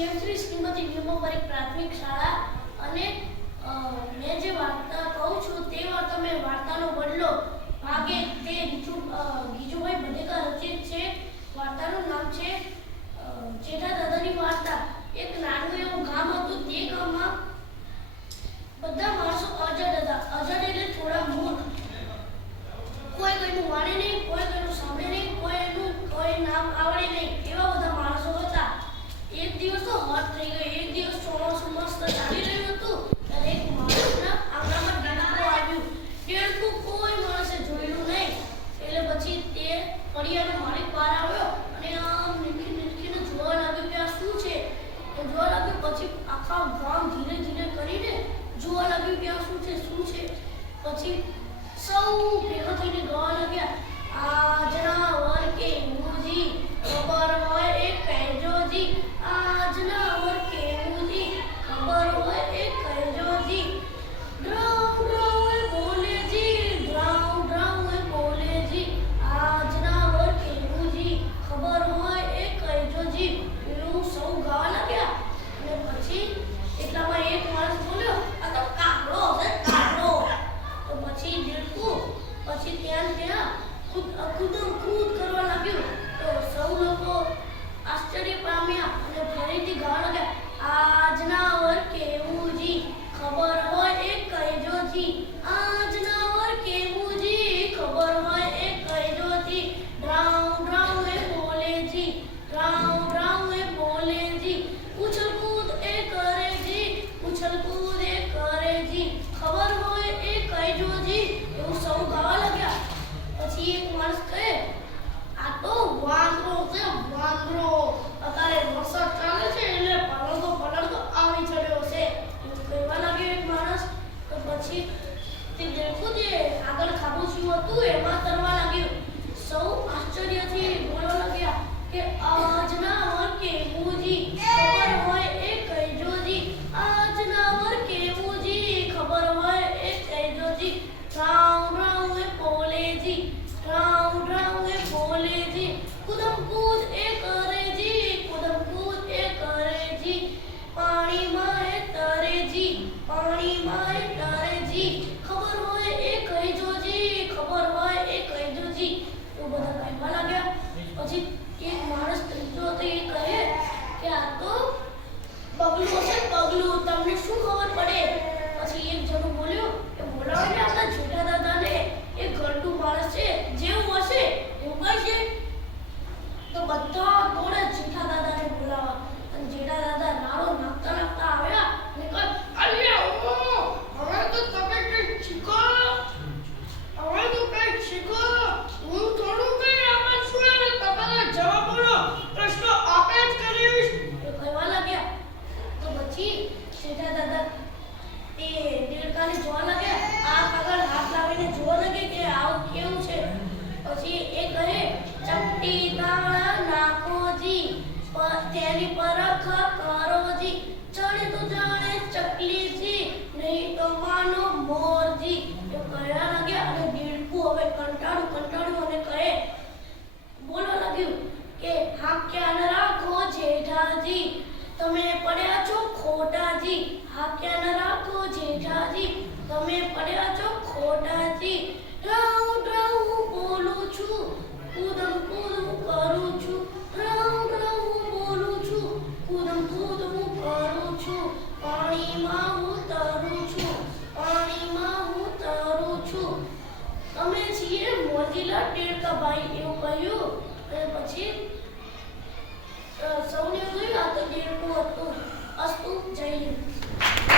કેમ શ્રીમતી ભીમોપરી પ્રાથમિક શાળા અને મેં જે વાર્તા કહું છું તે વાર્તા મેં વાર્તાનો બદલો ભાગે તે ગીજુભાઈ બધેકા રચિત છે. વાર્તાનું નામ છે જેઠા દાદાની વાર્તા. એક નાનું એવું ગામ હતું. તે ગામમાં બધા માણસો અજડ હતા. અજડ એટલે થોડા મૂર્ખ. કોઈ કોઈનું માને નહીં, કોઈ કોઈનું સાંભળે નહીં, કોઈ નામ આવડે નહીં, એવા બધા માણસો હતા. એક દિવસ તો હદ થઈ ગઈ. એક દિવસ ચોમાસું મસ્ત ચાલી રહ્યું હતું અને એક માણસના આંગણામાં દેડકું આવ્યું. દેડકું કોઈ માણસે જોયેલું નહીં. એટલે પછી તે ફળિયાનો માલિક બહાર આવ્યો અને આમ નીકળીને જોવા લાગ્યો કે આ શું છે. જોવા લાગ્યું. પછી આખા ગામ ધીરે ધીરે કરીને જોવા લાગ્યું કે આ શું છે. પછી સૌ ભેગા થઈને ગાવા લાગ્યા, આજના વર કેવુંજી, ખબર હોય એ કહેજોજી. આજના વર કેવુંજી, ખબર હોય એ કહેજોજી. ડ્રાઉ ડ્રાઉ એ બોલેજી, ડ્રાઉ ડ્રાઉ એ બોલેજી. આજના વર કેવુંજી, ખબર હોય એ કહેજોજી. એવું સૌ ગાવા લાગ્યા. અને પછી એટલામાં એક માણસ બોલ્યો, આ તો કાગડો હશે, કાગડો. તો પછી દેડકું પછી ત્યાં કૂદ કરવા લાગ્યું. તો સૌ લોકો આશ્ચર્ય પામ્યા અને ફરીથી ગાવા લાગ્યા, આજના વર કેવુંજી, ખબર હોય એ કહેજોજી. આજના વર કેવુંજી, ખબર હોય એ કહેજોજી. ડ્રાઉ ડ્રાઉ એ બોલેજી, ડ્રાઉ ડ્રાઉ એ બોલેજી. ઉછલ કૂદ એ કરેજી, ઉછલ કૂદ એ કરેજી. ખબર હોય એ કહેજોજી. એવું સૌ ગાવા લાગ્યા. પછી એક માણસ કહે, આ તો વાંદરો છે, વાંદરો. અત્યારે વરસાદ ચાલે છે એટલે પલળતો આવી ચડ્યો છે. એવું કહેવા લાગ્યો એક માણસ. તો પછી તે દેડકું જે આગળ ખાબોચિયું હતું એમાં તરવા લાગ્યું. સૌ આશ્ચર્યથી બોલવા લાગ્યા કે આજના વર કેવુંજી, ખબર હોય એ કહેજોજી. આજના વર કેવુંજી, ખબર હોય એ કહેજોજી. ડ્રાઉ ડ્રાઉ એ બોલેજી, ડ્રાઉ ડ્રાઉ એ બોલેજી. કૂદમ કૂદ એ કરેજી, કૂદમ કૂદ એ કરેજી. પાણીમાં એ તરેજી, પાણીમાં એ તરેજી. ખબર હોય એ કહેજોજી, ખબર હોય એ કહેજોજી. તો બધા કહેવા લાગ્યા. પછી એક માણસ ત્રીજો હતો. એ કહે કે આ તો પગલું હશે, પગલું. તમને શું ખબર પડે? પછી એક જણો બોલ્યો કે બોલાવો ને આપણા જેઠા દાદાને. એ ઘરડું માણસ છે, જેવું હશે એવું કહેશે. તો બધા દોડે જેઠા દાદાને બોલાવા. અને જેઠા દાદા નાળો નાખતા નાખતા આવ્યા અને કહે, અલ્યા ઓ, હવે તો તમે કંઈક શીખો, હવે તો કંઈક શીખો. હું થોડું કંઈ આપણ છું અને તમારા જવાબોનો પ્રશ્ન આપે જ કરીશ. એ કહેવા લાગ્યા. તો પછી જેઠા દાદા એ દેડકાને જોવા લાગ્યા. આ આગળ હાથ લાવીને જોવા લાગે કે આવું કેવું છે. પછી એ કહે, ચપટી દાણા નાખોજી, તેની પરખ કરોજી. ચણે તો જાણે ચકલીજી, નહીં તો માનો મોરજી. એ કહેવા લાગ્યા. અને દેડકું હવે કંટાળું અને કહે, બોલવા લાગ્યું કે હા ક્યાં રાખો જેઠાજી, તમે પડ્યા છો ખોટાજી. હા ક્યાં રાખો જેઠાજી, તમે પડ્યા છો ખોટાજી. ડ્રાઉ ડ્રાઉ હું બોલું છું, કૂદમ કૂદ હું કરું છું. ડ્રાઉ ડ્રાઉ હું બોલું છું, કૂદમ કૂદ હું કરું છું. પાણીમાં હું તરું છું, પાણીમાં હું તરું છું. તમે છીએ મોજીલા દેડકાભાઈ. એવું કહ્યું. અને પછી